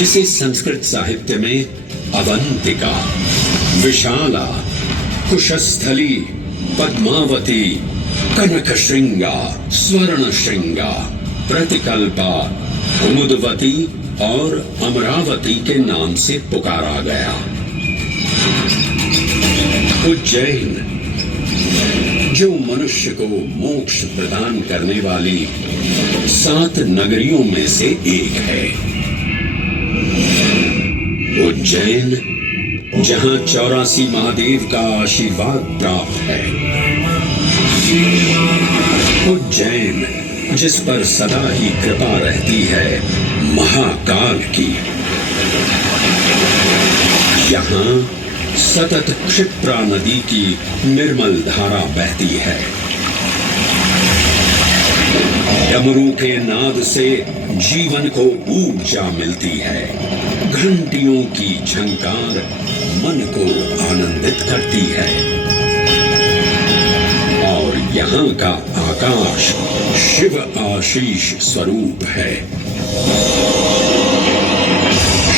जिसे संस्कृत साहित्य में अवंतिका, विशाला, कुशस्थली, पद्मावती, कनकश्रृंगा, स्वर्णश्रृंगा, प्रतिकल्पा, कुमुदवती और अमरावती के नाम से पुकारा गया। उज्जैन, जो मनुष्य को मोक्ष प्रदान करने वाली 7 नगरियों में से एक है। उज्जैन, जहां 84 महादेव का आशीर्वाद प्राप्त है। उज्जैन, जिस पर सदा ही कृपा रहती है महाकाल की। यहाँ सतत क्षिप्रा नदी की निर्मल धारा बहती है। डमरू के नाद से जीवन को ऊर्जा मिलती है। घंटियों की झंकार मन को आनंदित करती है। और यहाँ का आकाश शिव आशीष स्वरूप है।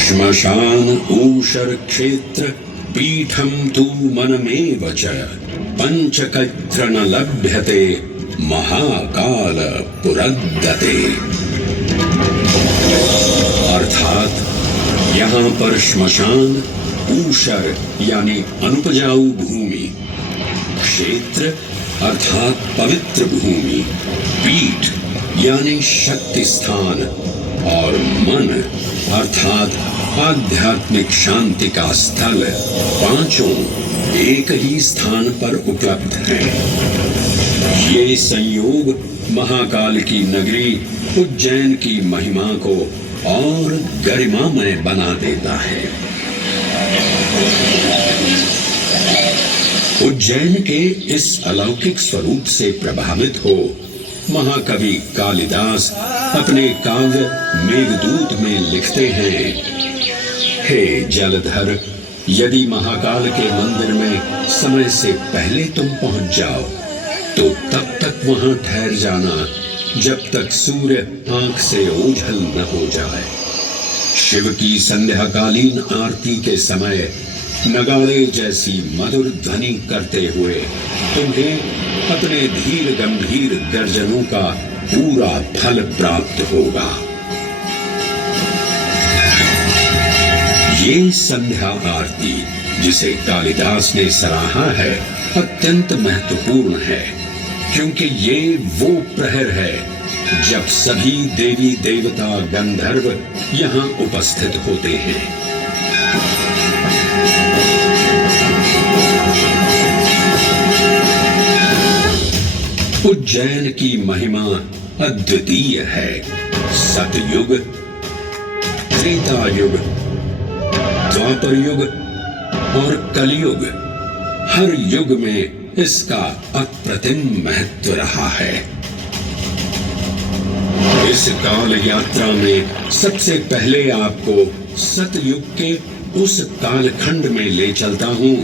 श्मशान ऊषर क्षेत्र पीठम तू मनमेव च पंचकत्र न लभ्यते महाकाल पुरद्दते। अर्थात यहाँ पर श्मशान, ऊषर यानी अनुपजाऊ भूमि, क्षेत्र अर्थात पवित्र भूमि, पीठ यानी शक्ति स्थान और मन अर्थात आध्यात्मिक शांति का स्थल, पांचों एक ही स्थान पर उपलब्ध हैं। ये संयोग महाकाल की नगरी उज्जैन की महिमा को और गरिमामय बना देता है। उज्जैन के इस अलौकिक स्वरूप से प्रभावित हो महाकवि कालिदास अपने काव्य मेघदूत में लिखते हैं, हे जलधर, यदि महाकाल के मंदिर में समय से पहले तुम पहुंच जाओ तो तब तक वहां ठहर जाना जब तक सूर्य आंख से ओझल न हो जाए। शिव की संध्याकालीन आरती के समय नगाड़े जैसी मधुर ध्वनि करते हुए तुम्हें अपने धीर गंभीर गर्जनों का पूरा फल प्राप्त होगा। ये संध्या आरती जिसे कालिदास ने सराहा है अत्यंत महत्वपूर्ण है, क्योंकि ये वो प्रहर है जब सभी देवी देवता गंधर्व यहाँ उपस्थित होते हैं। उज्जैन की महिमा अद्वितीय है। सतयुग, त्रेता युग, द्वापर युग और कलयुग, हर युग में इसका अप्रतिम महत्व रहा है। इस काल यात्रा में सबसे पहले आपको सतयुग के उस कालखंड में ले चलता हूं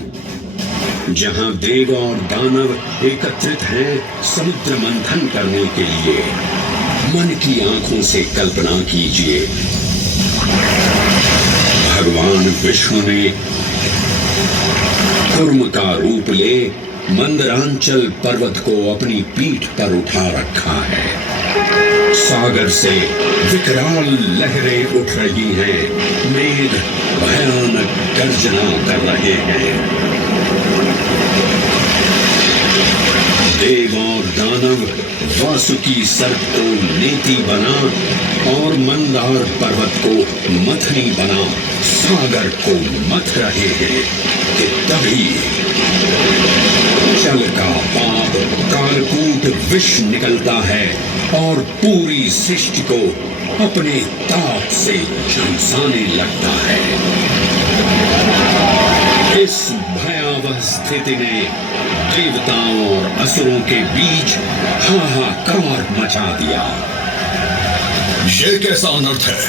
जहां देव और दानव एकत्रित हैं समुद्र मंथन करने के लिए। मन की आंखों से कल्पना कीजिए, भगवान विष्णु ने कूर्म का रूप ले मंदरांचल पर्वत को अपनी पीठ पर उठा रखा है। सागर से विकराल लहरें उठ रही हैं, मेघ भयानक गर्जना कर रहे हैं। देव और दानव वासुकी सर्प को नेति बना और मंदार पर्वत को मथनी बना सागर को मथ रहे हैं कि तभी जल का पाप कालकूट विष निकलता है और पूरी सृष्टि को अपने ताप से झंसाने लगता है। इस भयावह स्थिति ने देवताओं और असुरों के बीच हाहाकार मचा दिया। ये कैसा अनर्थ है?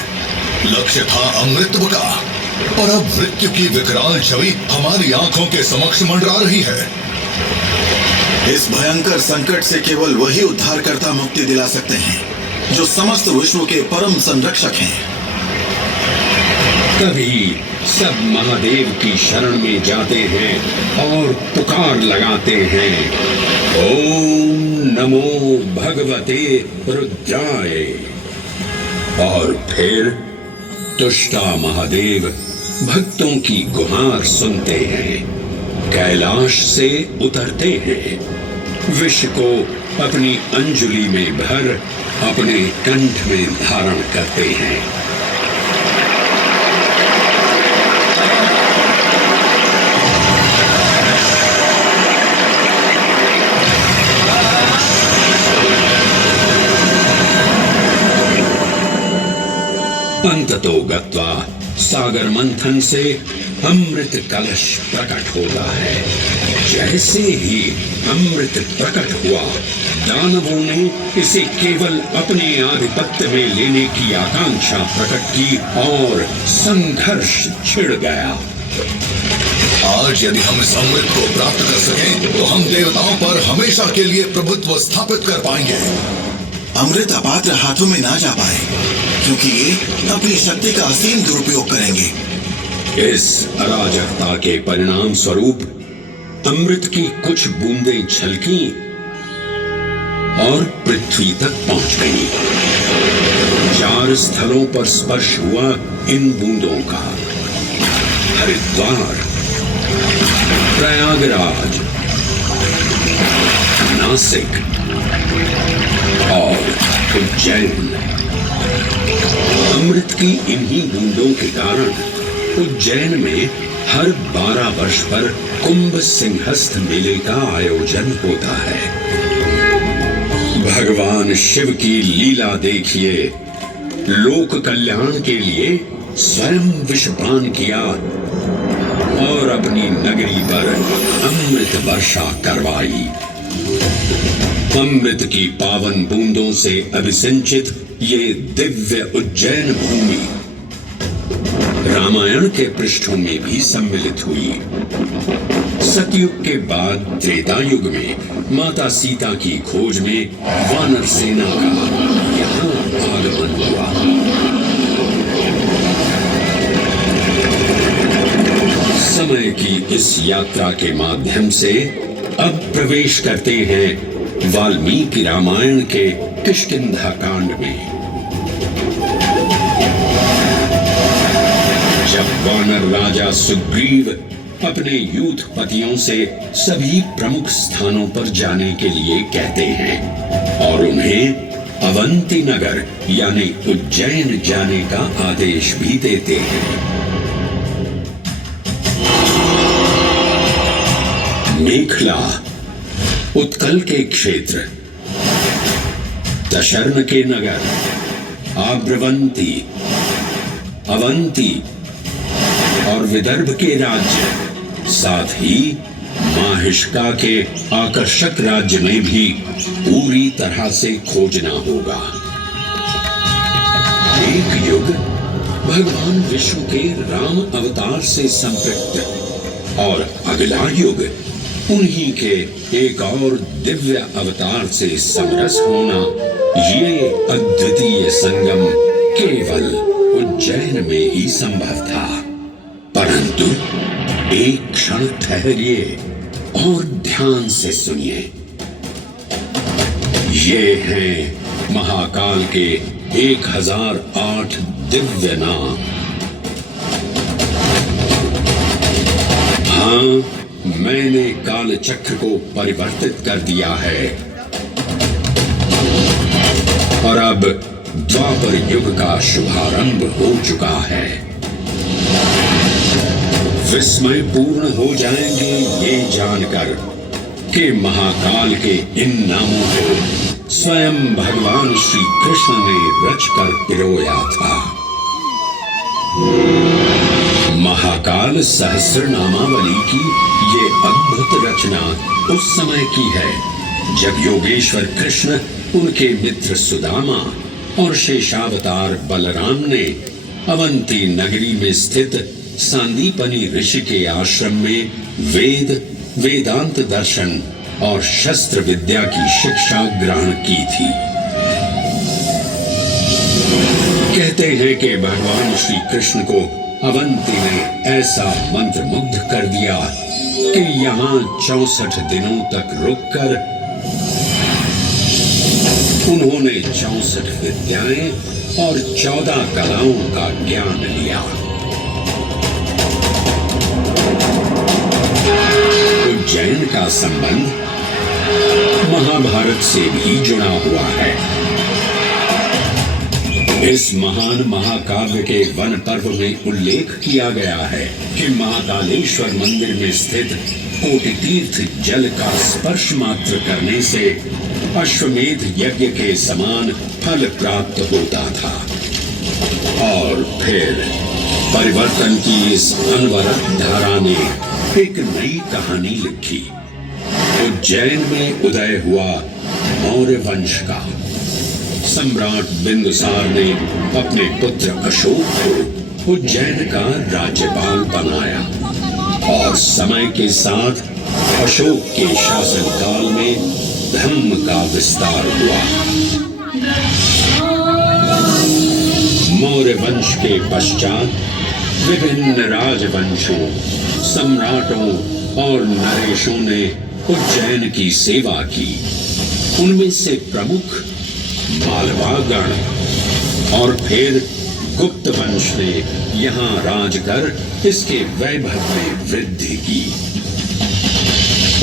लक्ष्य था अमृतत्व का, और अब मृत्यु की विकराल छवि हमारी आंखों के समक्ष मंडरा रही है। इस भयंकर संकट से केवल वही उद्धारकर्ता मुक्ति दिला सकते हैं जो समस्त विश्व के परम संरक्षक हैं। तभी सब महादेव की शरण में जाते हैं और पुकार लगाते हैं, ओम नमो भगवते रुद्राय। और फिर तुष्टा महादेव भक्तों की गुहार सुनते हैं, कैलाश से उतरते हैं, विष को अपनी अंजुलि में भर अपने कंठ में धारण करते हैं। अंततो गत्वा सागर मंथन से अमृत कलश प्रकट होता है। जैसे ही अमृत प्रकट हुआ, दानवों ने इसे केवल अपने आधिपत्य में लेने की आकांक्षा प्रकट की और संघर्ष छिड़ गया। आज यदि हम इस अमृत को प्राप्त कर सकें तो हम देवताओं पर हमेशा के लिए प्रभुत्व स्थापित कर पाएंगे। अमृत अपात्र हाथों में ना जा पाए, क्योंकि ये अपनी शक्ति का असीम दुरुपयोग करेंगे। इस अराजकता के परिणाम स्वरूप अमृत की कुछ बूंदें छलकी और पृथ्वी तक पहुंच गई। 4 स्थलों पर स्पर्श हुआ इन बूंदों का, हरिद्वार, प्रयागराज, नासिक और उज्जैन। अमृत की इन्हीं बूंदों के कारण उज्जैन में हर 12 वर्ष पर कुंभ सिंहस्थ मेले का आयोजन होता है। भगवान शिव की लीला देखिए, लोक कल्याण के लिए स्वयं विषपान किया और अपनी नगरी पर अमृत वर्षा करवाई। अमृत की पावन बूंदों से अभिसिंचित ये दिव्य उज्जैन भूमि रामायण के पृष्ठों में भी सम्मिलित हुई। सतयुग के बाद त्रेता युग में माता सीता की खोज में वानर सेना का यहाँ आगमन हुआ। समय की इस यात्रा के माध्यम से अब प्रवेश करते हैं वाल्मीकि रामायण के किष्किंधा कांड में। जब वानर राजा सुग्रीव अपने यूथपतियों से सभी प्रमुख स्थानों पर जाने के लिए कहते हैं और उन्हें अवंती नगर यानी उज्जैन जाने का आदेश भी देते हैं। मेखला उत्कल के क्षेत्र, दशर्न के नगर, आब्रवंती, अवंती और विदर्भ के राज्य, साथ ही माहिष्का के आकर्षक राज्य में भी पूरी तरह से खोजना होगा। एक युग भगवान विष्णु के राम अवतार से संपृक्त और अगला युग उन्हीं के एक और दिव्य अवतार से समरस होना, ये अद्वितीय संगम केवल उज्जैन में ही संभव था। परंतु एक क्षण ठहरिए और ध्यान से सुनिए। ये हैं महाकाल के 1008 दिव्य नाम। हाँ, मैंने काल चक्र को परिवर्तित कर दिया है और अब द्वापर युग का शुभारंभ हो चुका है। विस्मय पूर्ण हो जाएंगे ये जानकर कि महाकाल के इन नामों को स्वयं भगवान श्री कृष्ण ने रचकर पिरोया था। महाकाल सहस्र नामावली की ये अद्भुत रचना उस समय की है जब योगेश्वर कृष्ण, उनके मित्र सुदामा और शेषावतार बलराम ने अवंती नगरी में स्थित सांदीपनी ऋषि के आश्रम में वेद, वेदांत दर्शन और शस्त्र विद्या की शिक्षा ग्रहण की थी। कहते हैं कि भगवान श्री कृष्ण को अवंती ने ऐसा मंत्रमुग्ध कर दिया कि यहाँ 64 दिनों तक रुककर उन्होंने 64 विद्याएं और 14 कलाओं का ज्ञान लिया। उज्जैन का संबंध महाभारत से भी जुड़ा हुआ है। इस महान महाकाव्य के वन पर्व में उल्लेख किया गया है कि महाकालेश्वर मंदिर में स्थित कोटि तीर्थ जल का स्पर्श मात्र करने से अश्वमेध यज्ञ के समान फल प्राप्त होता था। और फिर परिवर्तन की इस अनवरत धारा ने एक नई कहानी लिखी। उज्जैन में उदय हुआ मौर्य वंश का। सम्राट बिंदुसार ने अपने पुत्र अशोक को उज्जैन का राज्यपाल बनाया और समय के साथ अशोक के शासनकाल में धर्म का विस्तार हुआ। मौर्य वंश के पश्चात विभिन्न राजवंशों, सम्राटों और नरेशों ने उज्जैन की सेवा की। उनमें से प्रमुख मालवागण और फिर गुप्त वंश ने यहाँ राज कर इसके वैभव में वृद्धि की।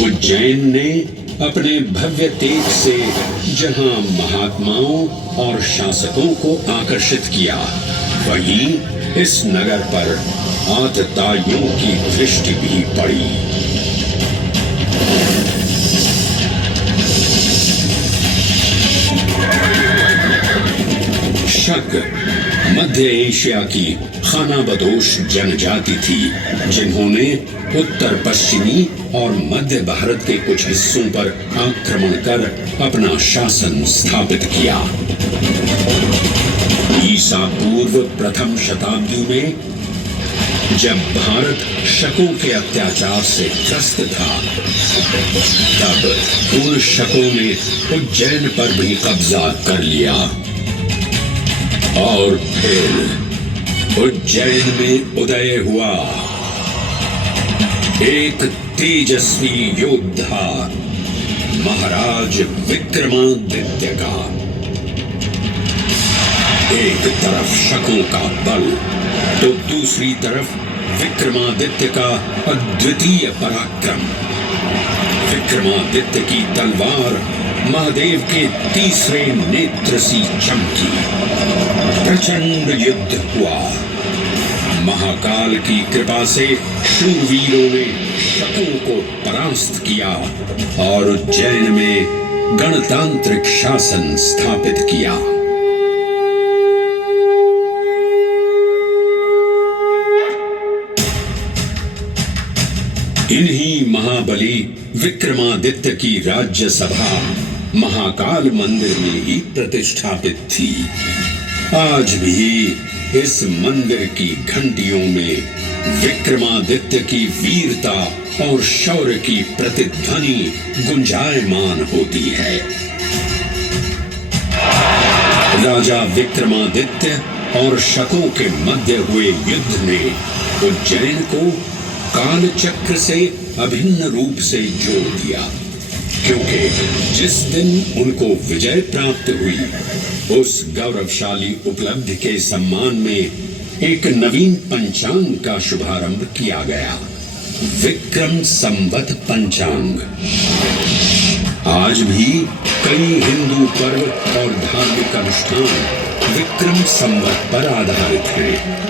उज्जैन ने अपने भव्य तेज से जहाँ महात्माओं और शासकों को आकर्षित किया, वहीं इस नगर पर आतताइयों की दृष्टि भी पड़ी। शक मध्य एशिया की खानाबदोश जनजाति थी, जिन्होंने उत्तर पश्चिमी और मध्य भारत के कुछ हिस्सों पर आक्रमण कर अपना शासन स्थापित किया। ईसा पूर्व प्रथम शताब्दी में जब भारत शकों के अत्याचार से त्रस्त था, तब उन शकों ने उज्जैन पर भी कब्जा कर लिया और फिर उज्जैन में उदय हुआ एक तेजस्वी योद्धा, महाराज विक्रमादित्य का। एक तरफ शकों का बल तो दूसरी तरफ विक्रमादित्य का अद्वितीय पराक्रम। विक्रमादित्य की तलवार महादेव के तीसरे नेत्र सी चमकी। प्रचंड युद्ध हुआ। महाकाल की कृपा से शूरवीरों ने शकों को परास्त किया और उज्जैन में गणतांत्रिक शासन स्थापित किया। इन्हीं महाबली विक्रमादित्य की राज्यसभा महाकाल मंदिर में ही प्रतिष्ठापित थी। आज भी इस मंदिर की घंटियों में विक्रमादित्य की वीरता और शौर्य की प्रतिध्वनि गुंजायमान होती है। राजा विक्रमादित्य और शकों के मध्य हुए युद्ध ने उज्जैन को कालचक्र से अभिन्न रूप से जोड़ दिया, क्योंकि जिस दिन उनको विजय प्राप्त हुई, उस गौरवशाली उपलब्धि के सम्मान में एक नवीन पंचांग का शुभारंभ किया गया, विक्रम संवत पंचांग। आज भी कई हिंदू पर्व और धार्मिक अनुष्ठान विक्रम संवत पर आधारित हैं।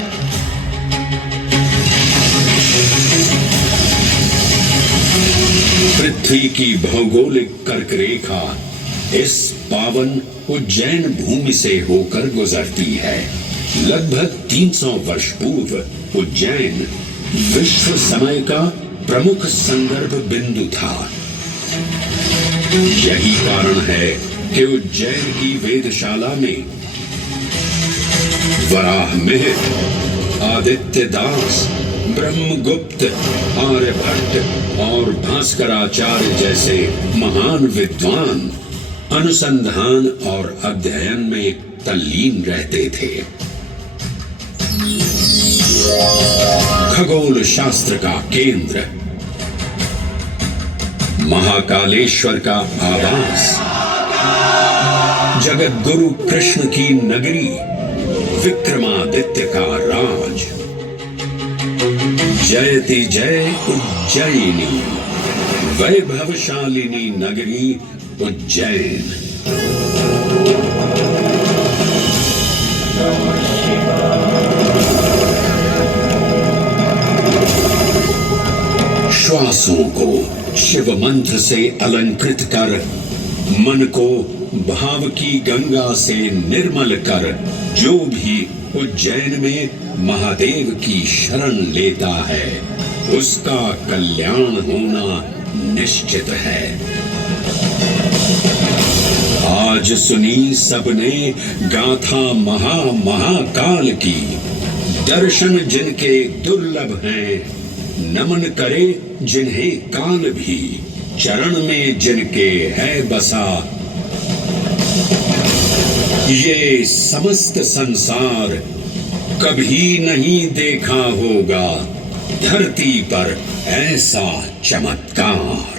पृथ्वी की भौगोलिक कर्क रेखा इस पावन उज्जैन भूमि से होकर गुजरती है। लगभग 300 वर्ष पूर्व उज्जैन विश्व समय का प्रमुख संदर्भ बिंदु था। यही कारण है कि उज्जैन की वेदशाला में वराहमिहिर, आदित्य दास, ब्रह्मगुप्त, आर्यभट्ट और भास्कराचार्य जैसे महान विद्वान अनुसंधान और अध्ययन में तल्लीन रहते थे। खगोल शास्त्र का केंद्र, महाकालेश्वर का आवास, जगत गुरु कृष्ण की नगरी, विक्रमादित्य का राज। जयति जय उज्जैनी, वैभवशालिनी नगरी उज्जैन। श्वासों को शिव मंत्र से अलंकृत कर, मन को भाव की गंगा से निर्मल कर, जो भी उज्जैन में महादेव की शरण लेता है, उसका कल्याण होना निश्चित है। आज सुनी सबने गाथा महाकाल की, दर्शन जिनके दुर्लभ हैं, नमन करे जिन्हें काल भी, चरण में जिनके है बसा। ये समस्त संसार कभी नहीं देखा होगा धरती पर ऐसा चमत्कार।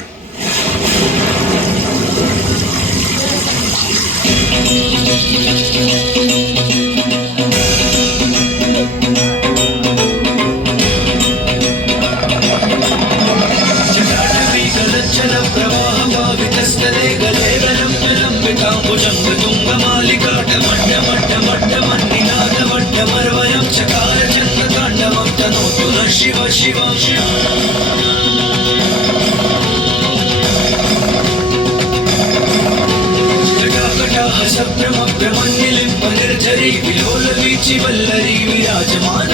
शिव शिव जटाकटाह सभ्रमभ्रमन्निलिम्ब निर्झरी विलोलवीचि वल्लरी विराजमान